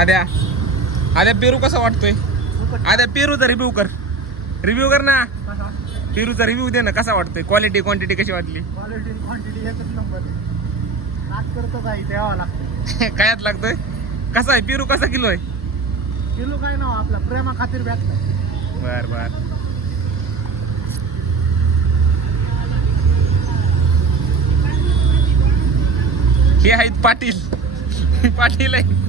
आद्या आद्या पेरू कसा वाटतोय? आद्या पेरूचा रिव्ह्यू कर ना. पेरूचा रिव्ह्यू दे ना, कसा वाटतोय? क्वालिटी क्वांटिटी कशी वाटली? क्वालिटी क्वांटिटी एकच नंबर आहे. नाच करतो काही द्यावं लागतं. कायच लागतोय? कसा आहे पेरू, कसा किलो आहे? किलो काय नाव आपला प्रेमा खातीर भेटलं. बर बर. हे आहेत पाटील. पाटील आहे.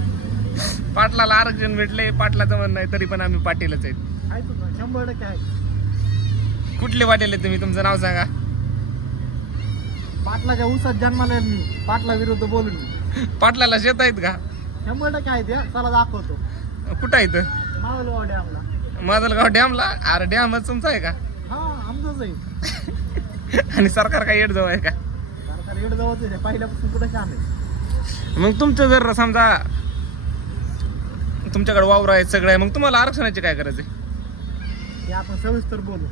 पाटलाला आरक्षण भेटले, पाटलाचं म्हणणं आहे, तरी पण आम्ही पाटीलच आहेत. आहे तुझं 100% आहे. कुठले पाटील आहे तुम्ही? तुमचं नाव सांगा. पाटलाच्या ऊसात जन्माला मी पाटला विरुद्ध बोलून. पाटलाला शेत आहेत का? 100% आहे त्या. चला दाखवतो. कुठं आहे? मावलगाव डॅमला. माजलगाव डॅमला? अरे डॅमच तुमचा आहे का? हा आमचंच आहे. आणि सरकार काय येड जवळ आहे का? सरकार एवढं जवळच आहे. पहिल्यापासून कुठं काम आहे. मग तुमचं जर समजा तुमच्याकडे वावर आहे, सगळं आहे, मग तुम्हाला आरक्षणाची काय गरज आहे? ते आपण सविस्तर बोलू.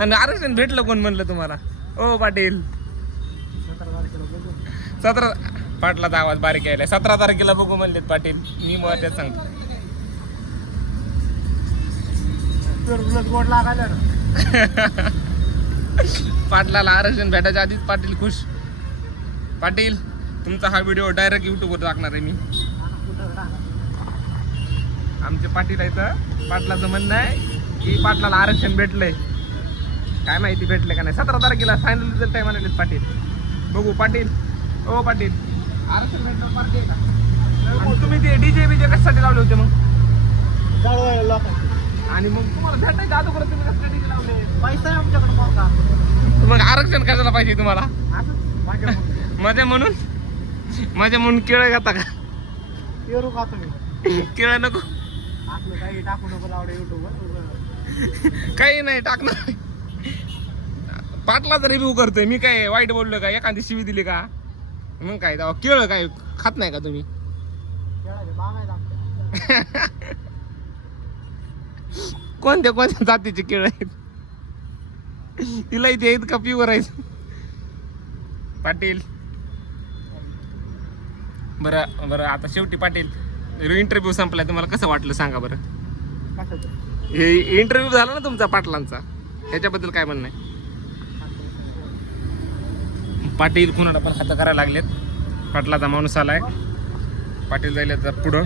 आणि आरक्षण भेटलं कोण म्हणलं तुम्हाला? ओ पाटील 17 तारखेला बोलू. 17 पाटलाचा आवाज बारीक यायला. 17 तारखेला बघू म्हणलेत पाटील. मी महत्वाचं सांगतो. उलट गोड लागायला ना. पाटलाला आरक्षण भेटायच्या आधीच पाटील खुश. पाटील तुमचा हा व्हिडिओ डायरेक्ट युट्यूबवर टाकणार आहे मी. आमचे पाटील आहेत. पाटलाचं म्हणणं आहे की पाटलाला आरक्षण भेटलंय. काय माहिती भेटले का नाही. 17 तारखेला फायनल रिझल्ट आहे म्हणाले पाटील. बघू पाटील. ओ पाटील आरक्षण भेटलं पार्टी आहे का? आणि तुम्ही ते डीजे बीजे कशासाठी लावले होते मग? जळवायला लोकांची. आणि मग तुम्हाला भेटायचं अगोदर तुम्ही कशासाठी डीजे लावले? पैसा आहे आमच्याकडे मोठा. मग आरक्षण कशाला पाहिजे तुम्हाला? असंच माझ्या मजा म्हणून केळं घेता का? पेरू का तुम्ही? केळं नको. आपलं काही टाकू नको लावडे युट्यूबवर. काही नाही टाकणार. पाटलाचा रिव्ह्यू करतोय मी. काय वाईट बोललो का? एखादी शिवी दिली का? मग काय तेव्हा केळं काय खात नाही का तुम्ही? कोणत्या जातीचे केळं आहेत? तिला इथे आहेत का प्युअर आहेत? पाटील बरं बरं, आता शेवटी पाटील इंटरव्ह्यू संपलाय. तुम्हाला कसं वाटलं सांगा बरं? हे इंटरव्ह्यू झाला ना तुमचा पाटलांचा, त्याच्याबद्दल काय म्हणणं आहे? पाटील कुणाला पण हात करायला लागलेत. पाटलाचा माणूस आलाय. पाटील जायला पुढं.